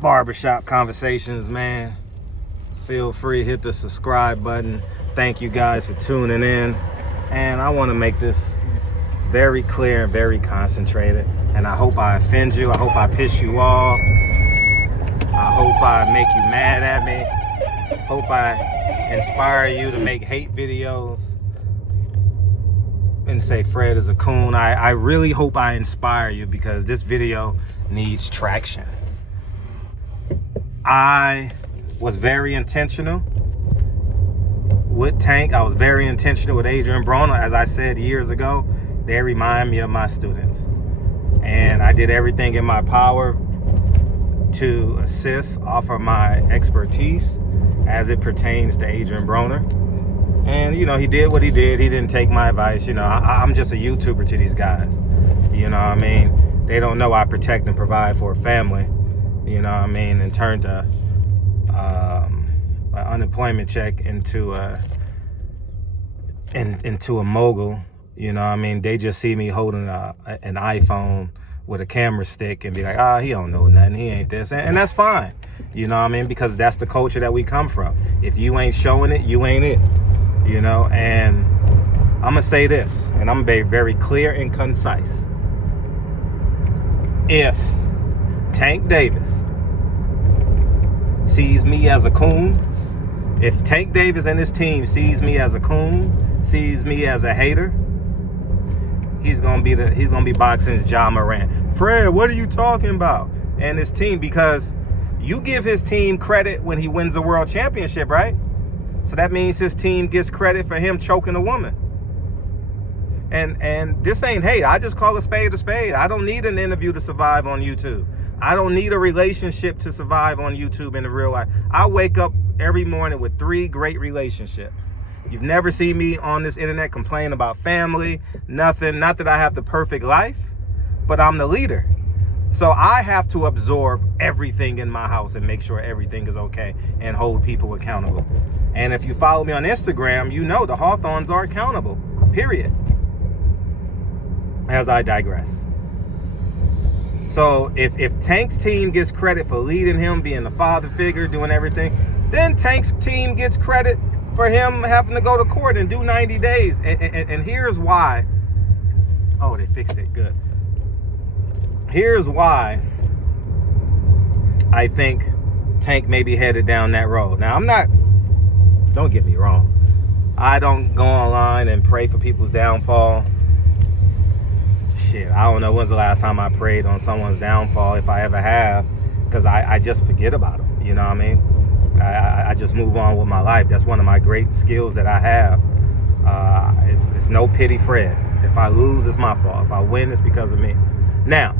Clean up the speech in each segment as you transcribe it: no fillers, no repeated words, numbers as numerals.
Barbershop Conversations, man. Feel free, hit the subscribe button. Thank you guys for tuning in. And I want to make this very clear and very concentrated. And I hope I offend you. I hope I piss you off. I hope I make you mad at me. Hope I inspire you to make hate videos and say Fred is a coon. I really hope I inspire you, because this video needs traction. I was very intentional with Tank. I was very intentional with Adrian Broner. As I said years ago, they remind me of my students. And I did everything in my power to assist, offer my expertise as it pertains to Adrian Broner. And, you know, he did what he did. He didn't take my advice. You know, I'm just a YouTuber to these guys. You know what I mean? They don't know I protect and provide for a family. You know what I mean? And turned an unemployment check into a mogul. You know what I mean? They just see me holding an iPhone with a camera stick and be like, he don't know nothing. He ain't this. And that's fine. You know what I mean? Because that's the culture that we come from. If you ain't showing it, you ain't it. You know, and I'm going to say this, and I'm going to be very clear and concise. If Tank Davis sees me as a coon, if Tank Davis and his team sees me as a coon, sees me as a hater, he's gonna be boxing his Ja Morant. Fred, what are you talking about? And his team, because you give his team credit when he wins a world championship, right? So that means his team gets credit for him choking a woman. And this ain't hate. I just call a spade a spade. I don't need an interview to survive on YouTube. I don't need a relationship to survive on YouTube in the real life. I wake up every morning with 3 great relationships. You've never seen me on this internet complain about family, nothing. Not that I have the perfect life, but I'm the leader. So I have to absorb everything in my house and make sure everything is okay and hold people accountable. And if you follow me on Instagram, you know the Hawthorns are accountable, period. As I digress. So if Tank's team gets credit for leading him, being the father figure, doing everything, then Tank's team gets credit for him having to go to court and do 90 days. And here's why. Oh, they fixed it. Good. Here's why I think Tank may be headed down that road. Now, don't get me wrong. I don't go online and pray for people's downfall. Shit, I don't know when's the last time I prayed on someone's downfall, if I ever have, because I just forget about them. You know what I mean? I just move on with my life. That's one of my great skills that I have. It's no pity, Fred. If I lose, it's my fault. If I win, it's because of me. Now,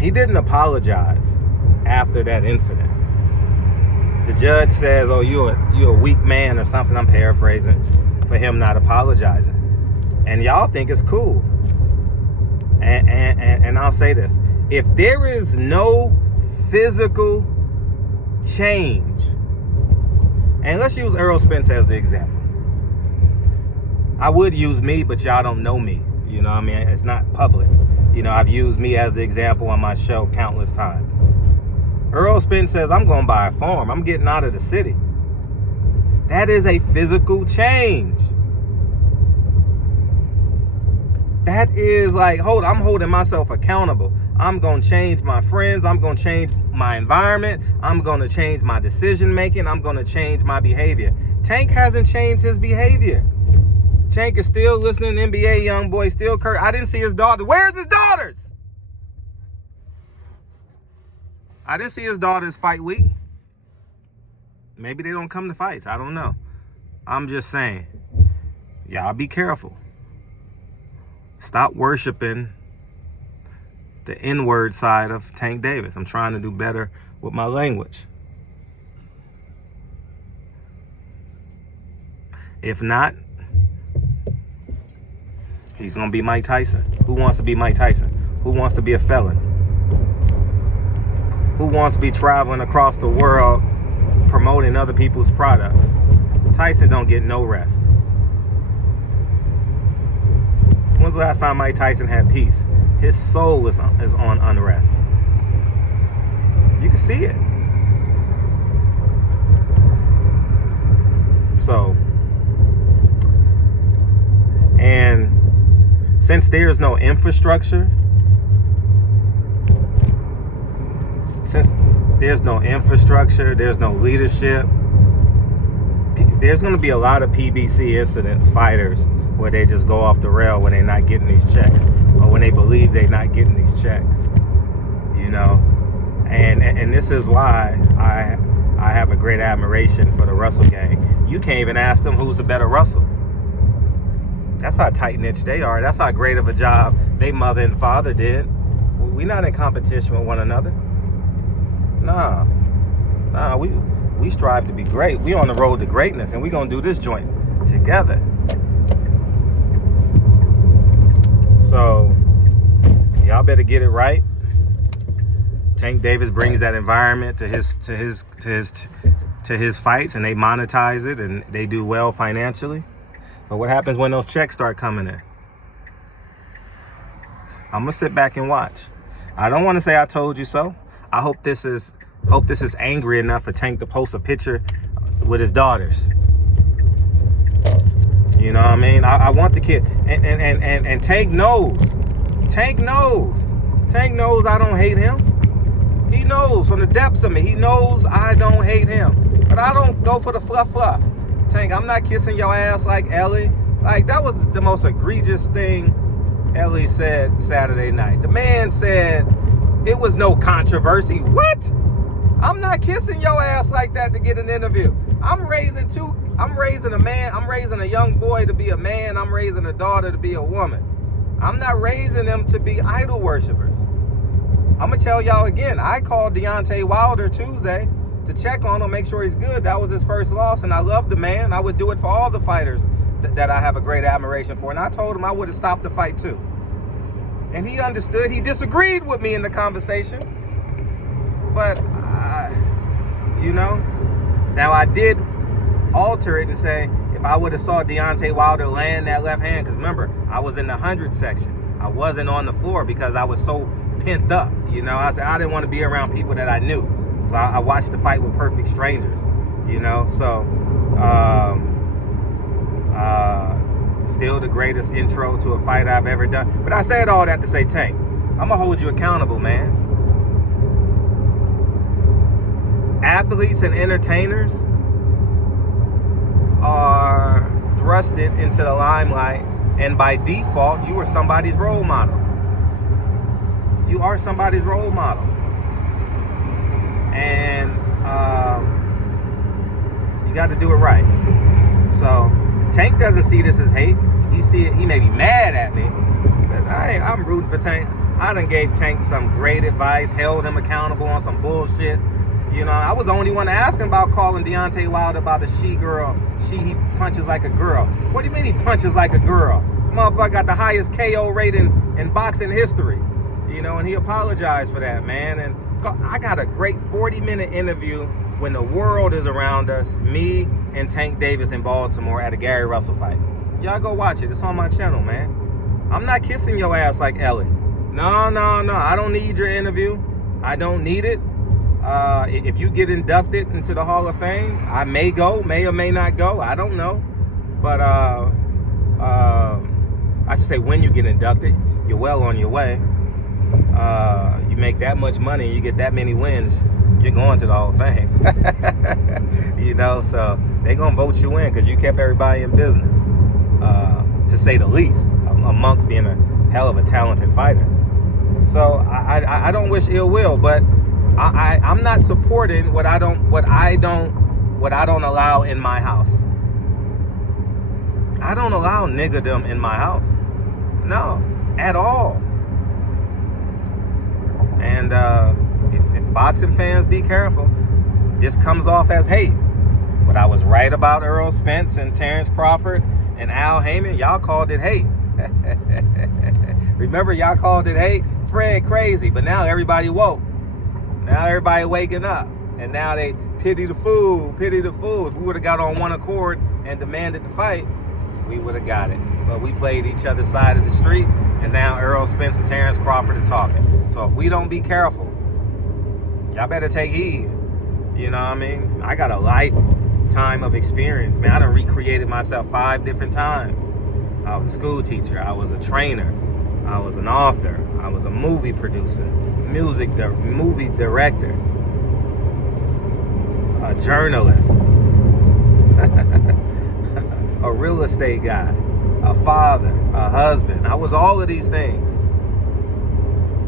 he didn't apologize after that incident. The judge says, "Oh, you're a weak man," or something. I'm paraphrasing, for him not apologizing. And y'all think it's cool. And I'll say this: if there is no physical change, and let's use Earl Spence as the example. I would use me, but y'all don't know me. You know what I mean? It's not public. You know, I've used me as the example on my show countless times. Earl Spence says, I'm going to buy a farm. I'm getting out of the city. That is a physical change. That is like, I'm holding myself accountable. I'm going to change my friends. I'm going to change my environment. I'm going to change my decision making. I'm going to change my behavior. Tank hasn't changed his behavior. Tank is still listening to NBA young boy, still Kurt. I didn't see his daughter. Where's his daughters? I didn't see his daughters fight week. Maybe they don't come to fights. I don't know. I'm just saying, y'all be careful. Stop worshiping the N-word side of Tank Davis. I'm trying to do better with my language. If not, he's going to be Mike Tyson. Who wants to be Mike Tyson? Who wants to be a felon? Who wants to be traveling across the world promoting other people's products? Tyson don't get no rest. When's the last time Mike Tyson had peace? His soul is on unrest. You can see it. So, and since there's no infrastructure, there's no leadership, there's going to be a lot of PBC incidents, fighters, where they just go off the rail when they're not getting these checks, or when they believe they're not getting these checks, you know. And this is why I have a great admiration for the Russell gang. You can't even ask them who's the better Russell. That's how tight-knit they are. That's how great of a job they mother and father did. We're not in competition with one another. Nah, we strive to be great. We on the road to greatness, and we gonna do this joint together. So y'all better get it right. Tank Davis brings that environment to his fights, and they monetize it, and they do well financially. But what happens when those checks start coming in? I'm gonna sit back and watch. I don't want to say I told you so. I hope this is angry enough for Tank to post a picture with his daughters. You know what I mean? I want the kid, and Tank knows. Tank knows I don't hate him. He knows from the depths of me. He knows I don't hate him, but I don't go for the fluff. Tank, I'm not kissing your ass like Ellie. Like, that was the most egregious thing Ellie said Saturday night. The man said it was no controversy. What? I'm not kissing your ass like that to get an interview. I'm raising a man. I'm raising a young boy to be a man. I'm raising a daughter to be a woman. I'm not raising them to be idol worshipers. I'm going to tell y'all again, I called Deontay Wilder Tuesday to check on him, make sure he's good. That was his first loss, and I love the man. I would do it for all the fighters that I have a great admiration for. And I told him I would have stopped the fight too. And he understood. He disagreed with me in the conversation. But, you know, now I did alter it and say, if I would have saw Deontay Wilder land that left hand, because remember, I was in the 100 section. I wasn't on the floor because I was so pent up. You know, I said I didn't want to be around people that I knew. So I watched the fight with perfect strangers, you know. So, still the greatest intro to a fight I've ever done. But I said all that to say, Tank, I'm going to hold you accountable, man. Athletes and entertainers are thrusted into the limelight, and by default, you are somebody's role model. You are somebody's role model. And you got to do it right. So Tank doesn't see this as hate. He see it. He may be mad at me, but I'm rooting for Tank. I done gave Tank some great advice, held him accountable on some bullshit. You know, I was the only one to ask him about calling Deontay Wilder about the she-girl. He punches like a girl. What do you mean he punches like a girl? Motherfucker got the highest KO rating in boxing history. You know, and he apologized for that, man. And I got a great 40-minute interview when the world is around us, me and Tank Davis in Baltimore at a Gary Russell fight. Y'all go watch it. It's on my channel, man. I'm not kissing your ass like Ellie. No. I don't need your interview. I don't need it. If you get inducted into the Hall of Fame, I may go, may or may not go. I don't know. But I should say when you get inducted, you're well on your way. You make that much money, you get that many wins, you're going to the Hall of Fame. You know, so they're going to vote you in because you kept everybody in business, to say the least, amongst being a hell of a talented fighter. So I don't wish ill will, but I'm not supporting what I don't allow in my house. I don't allow niggerdom in my house. No, at all. And if boxing fans be careful, this comes off as hate. But I was right about Earl Spence and Terrence Crawford and Al Heyman. Y'all called it hate. Remember, y'all called it hate? Fred crazy, but now everybody woke. Now everybody waking up. And now they pity the fool. If we would have got on one accord and demanded the fight, we would have got it. But we played each other's side of the street, and now Earl Spence and Terrence Crawford are talking. So if we don't be careful, y'all better take heed. You know what I mean? I got a lifetime of experience, man. I done recreated myself 5 different times. I was a school teacher. I was a trainer. I was an author. I was a movie producer, movie director, a journalist, a real estate guy, a father, a husband. I was all of these things.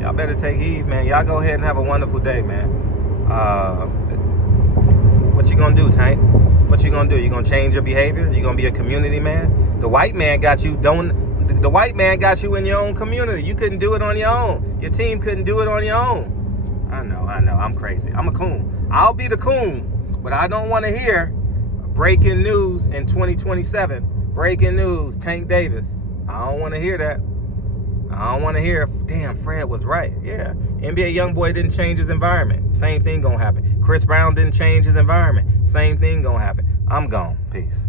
Y'all better take heed, man. Y'all go ahead and have a wonderful day, man. What you gonna do, Tank? What you gonna do? You gonna change your behavior? You gonna be a community man? The white man got you. The white man got you in your own community. You couldn't do it on your own. Your team couldn't do it on your own. I know. I'm crazy. I'm a coon. I'll be the coon, but I don't want to hear breaking news in 2027. Breaking news, Tank Davis. I don't want to hear that. I don't want to hear, damn, Fred was right. Yeah, NBA YoungBoy didn't change his environment. Same thing gonna happen. Chris Brown didn't change his environment. Same thing gonna happen. I'm gone. Peace.